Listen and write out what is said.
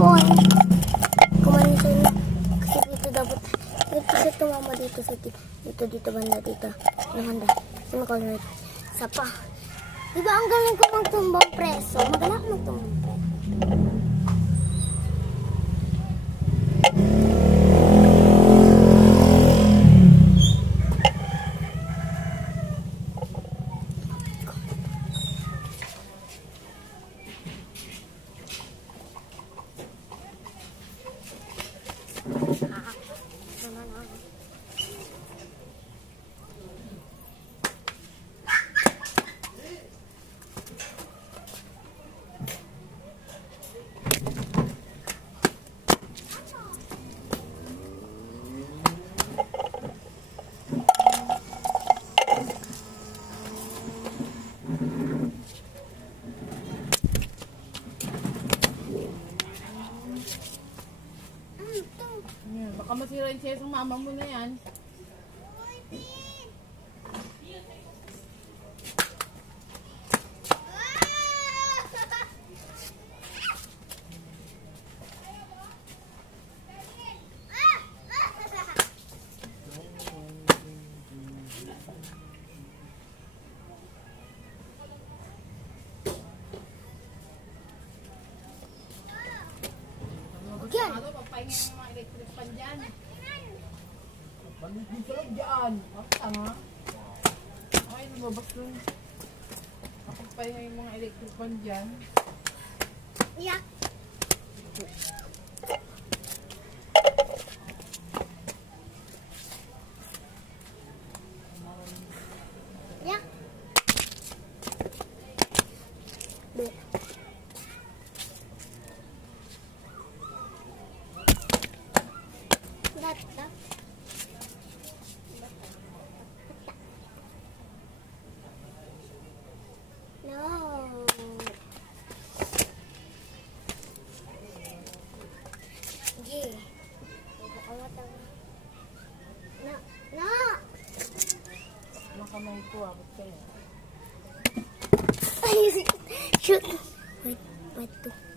hapon. Kumain siya na. Kasi dito dapat. Dito siya tumama dito sa dito banda dito. Nakanda. Sa makalorate. Sapa. Diba ang galing ko magtumbang preso? Magaling ako magtumbang preso. Baka masirain siya sa mama mo na yan. Yan. Pagpahinga ng mga electric pan dyan. Balik din sila dyan. Tama. Ay, lumabas dun. Pagpahinga yung mga electric pan dyan. Yak. Yak. Makamay ko, abot kayo. Ay, shoot. Wait, to.